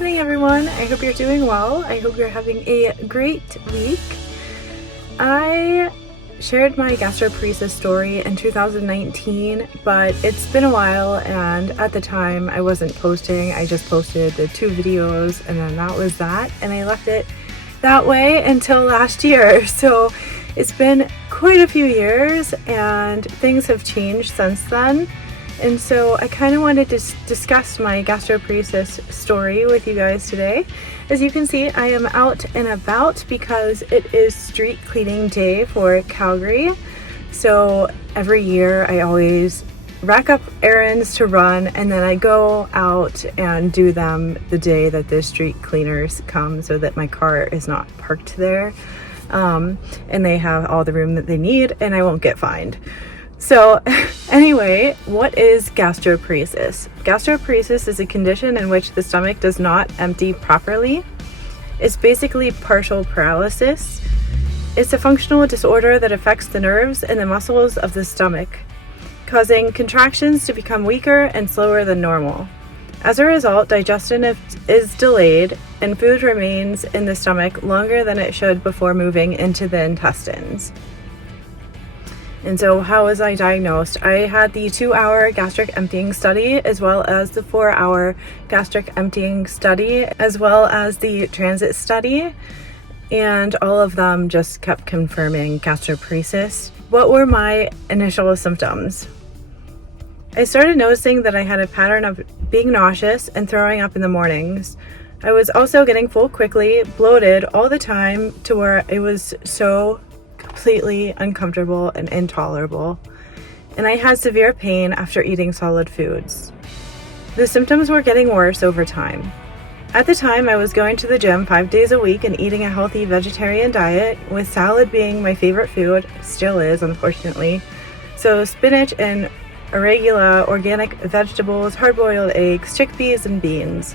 evening, everyone. I hope you're doing well. I hope you're having a great week. I shared my gastroparesis story in 2019, but it's been a while, and at the time I wasn't posting. I just posted the 2 videos and then that was that, and I left it that way until last year. So it's been quite a few years and things have changed since then. And so I kind of wanted to discuss my gastroparesis story with you guys today. As you can see, I am out and about because it is street cleaning day for Calgary. So every year I always rack up errands to run, and then I go out and do them the day that the street cleaners come so that my car is not parked there. And they have all the room that they need and I won't get fined. So anyway, what is gastroparesis? Gastroparesis is a condition in which the stomach does not empty properly. It's basically partial paralysis. It's a functional disorder that affects the nerves and the muscles of the stomach, causing contractions to become weaker and slower than normal. As a result, digestion is delayed and food remains in the stomach longer than it should before moving into the intestines. And so how was I diagnosed? I had the 2-hour gastric emptying study, as well as the 4-hour gastric emptying study, as well as the transit study. And all of them just kept confirming gastroparesis. What were my initial symptoms? I started noticing that I had a pattern of being nauseous and throwing up in the mornings. I was also getting full quickly, bloated all the time to where it was so completely uncomfortable and intolerable, and I had severe pain after eating solid foods. The symptoms were getting worse over time. At the time, I was going to the gym 5 days a week and eating a healthy vegetarian diet, with salad being my favorite food, still is unfortunately. So spinach and arugula, organic vegetables, hard-boiled eggs, chickpeas, and beans.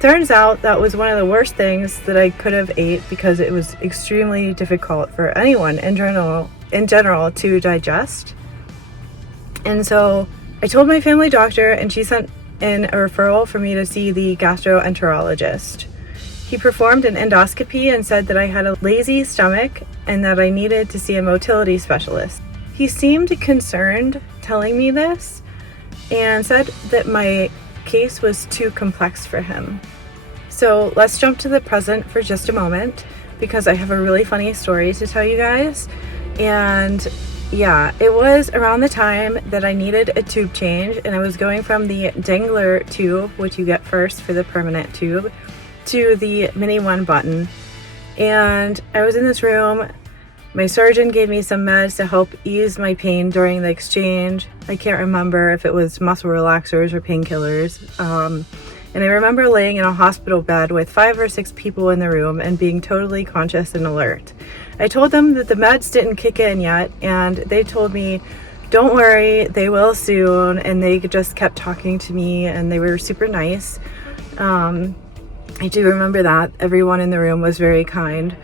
Turns out that was one of the worst things that I could have ate because it was extremely difficult for anyone in general to digest. And so I told my family doctor, and she sent in a referral for me to see the gastroenterologist. He performed an endoscopy and said that I had a lazy stomach and that I needed to see a motility specialist. He seemed concerned telling me this and said that my case was too complex for him. So let's jump to the present for just a moment, because I have a really funny story to tell you guys. And yeah, it was around the time that I needed a tube change, and I was going from the dangler tube, which you get first for the permanent tube, to the mini 1 button. And I was in this room. My surgeon gave me some meds to help ease my pain during the exchange. I can't remember if it was muscle relaxers or painkillers. And I remember laying in a hospital bed with 5 or 6 people in the room and being totally conscious and alert. I told them that the meds didn't kick in yet, and they told me, don't worry, they will soon. And they just kept talking to me, and they were super nice. I do remember that. Everyone in the room was very kind.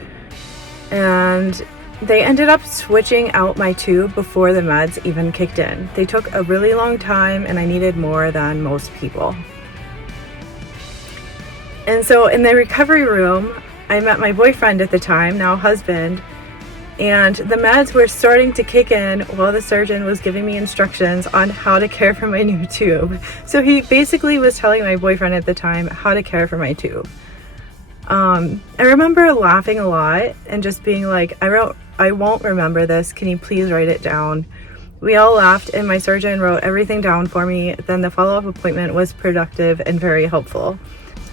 And they ended up switching out my tube before the meds even kicked in. They took a really long time, and I needed more than most people. And so in the recovery room, I met my boyfriend at the time, now husband, and the meds were starting to kick in while the surgeon was giving me instructions on how to care for my new tube. So he basically was telling my boyfriend at the time how to care for my tube. I remember laughing a lot and just being like, I won't remember this. Can you please write it down? We all laughed, and my surgeon wrote everything down for me. Then the follow-up appointment was productive and very helpful.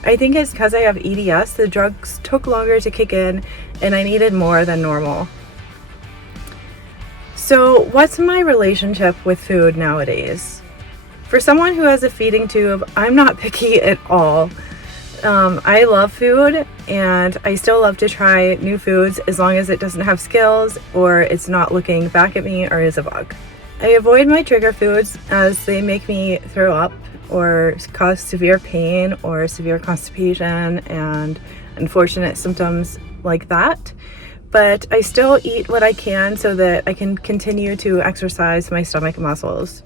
I think it's because I have EDS, the drugs took longer to kick in, and I needed more than normal. So what's my relationship with food nowadays? For someone who has a feeding tube, I'm not picky at all. I love food, and I still love to try new foods as long as it doesn't have scales or it's not looking back at me or is a bug. I avoid my trigger foods as they make me throw up or cause severe pain or severe constipation and unfortunate symptoms like that. But I still eat what I can so that I can continue to exercise my stomach muscles.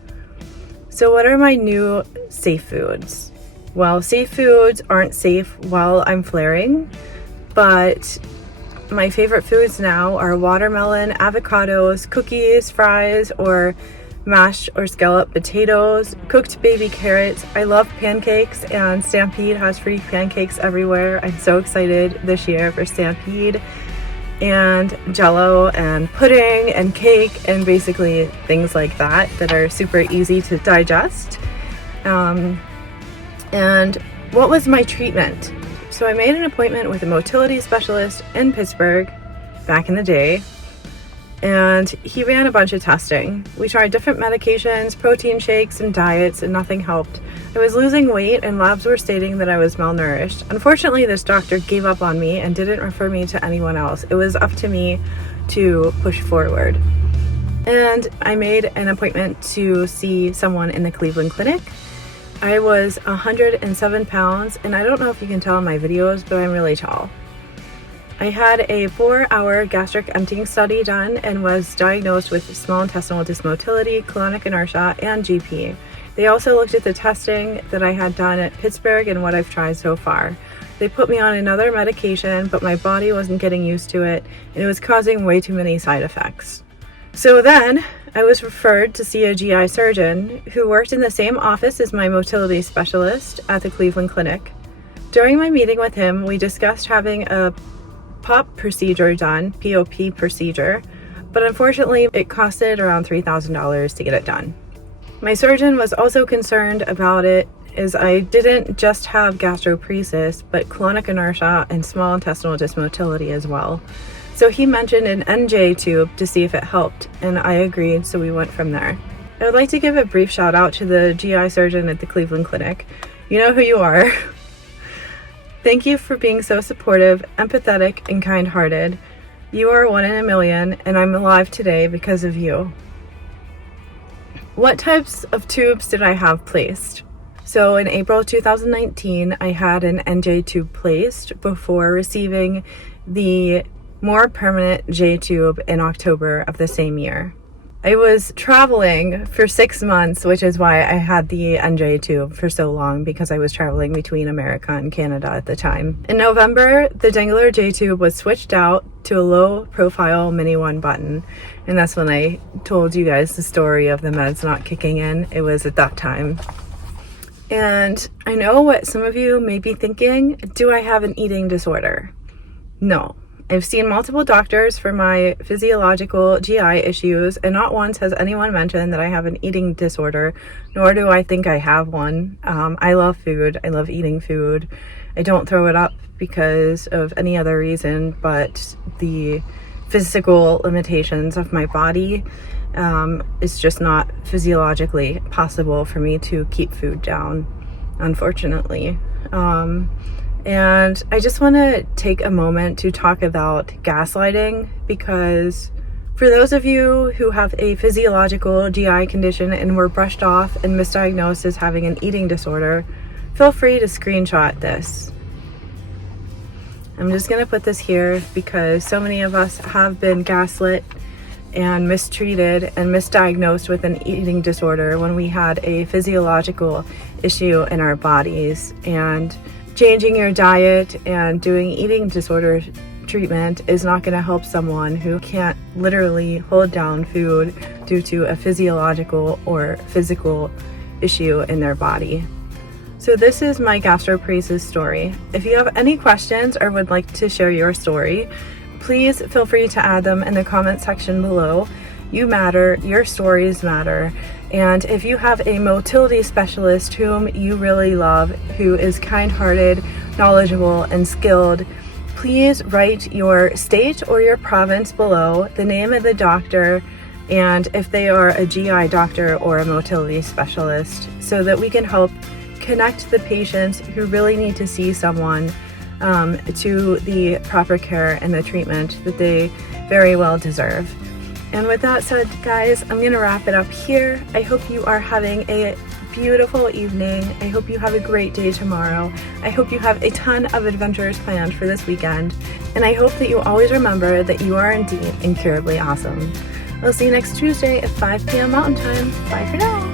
So what are my new safe foods? Well, seafoods aren't safe while I'm flaring, but my favorite foods now are watermelon, avocados, cookies, fries, or mashed or scalloped potatoes, cooked baby carrots. I love pancakes, and Stampede has free pancakes everywhere. I'm so excited this year for Stampede, and Jello and pudding and cake and basically things like that that are super easy to digest. And what was my treatment? So I made an appointment with a motility specialist in Pittsburgh back in the day, and he ran a bunch of testing. We tried different medications, protein shakes, and diets, and nothing helped. I was losing weight, and labs were stating that I was malnourished. Unfortunately, this doctor gave up on me and didn't refer me to anyone else. It was up to me to push forward. And I made an appointment to see someone in the Cleveland Clinic. I was 107 pounds, and I don't know if you can tell in my videos, but I'm really tall. I had a 4-hour gastric emptying study done and was diagnosed with small intestinal dysmotility, colonic inertia, and GP. They also looked at the testing that I had done at Pittsburgh and what I've tried so far. They put me on another medication, but my body wasn't getting used to it, and it was causing way too many side effects. So then I was referred to see a GI surgeon who worked in the same office as my motility specialist at the Cleveland Clinic. During my meeting with him, we discussed having a POP procedure done, POP procedure, but unfortunately it costed around $3,000 to get it done. My surgeon was also concerned about it as I didn't just have gastroparesis, but colonic inertia and small intestinal dysmotility as well. So he mentioned an NJ tube to see if it helped, and I agreed, so we went from there. I would like to give a brief shout out to the GI surgeon at the Cleveland Clinic. You know who you are. Thank you for being so supportive, empathetic, and kind-hearted. You are one in a million, and I'm alive today because of you. What types of tubes did I have placed? So in April 2019, I had an NJ tube placed before receiving the more permanent J tube in October of the same year. I was traveling for 6 months, which is why I had the NJ tube for so long, because I was traveling between America and Canada at the time. In November, the Dangler J tube was switched out to a low profile Mini 1 button, and that's when I told you guys the story of the meds not kicking in. It was at that time. And I know what some of you may be thinking, do I have an eating disorder? No. I've seen multiple doctors for my physiological GI issues, and not once has anyone mentioned that I have an eating disorder, nor do I think I have one. I love food. I love eating food. I don't throw it up because of any other reason, but the physical limitations of my body, it's just not physiologically possible for me to keep food down, unfortunately. And I just want to take a moment to talk about gaslighting, because for those of you who have a physiological GI condition and were brushed off and misdiagnosed as having an eating disorder, feel free to screenshot this. I'm just going to put this here because so many of us have been gaslit and mistreated and misdiagnosed with an eating disorder when we had a physiological issue in our bodies. And changing your diet and doing eating disorder treatment is not going to help someone who can't literally hold down food due to a physiological or physical issue in their body. So this is my gastroparesis story. If you have any questions or would like to share your story, please feel free to add them in the comment section below. You matter, your stories matter. And if you have a motility specialist whom you really love, who is kind-hearted, knowledgeable, and skilled, please write your state or your province below, the name of the doctor, and if they are a GI doctor or a motility specialist, so that we can help connect the patients who really need to see someone to the proper care and the treatment that they very well deserve. And with that said, guys, I'm going to wrap it up here. I hope you are having a beautiful evening. I hope you have a great day tomorrow. I hope you have a ton of adventures planned for this weekend. And I hope that you always remember that you are indeed incurably awesome. I'll see you next Tuesday at 5 p.m. Mountain Time. Bye for now.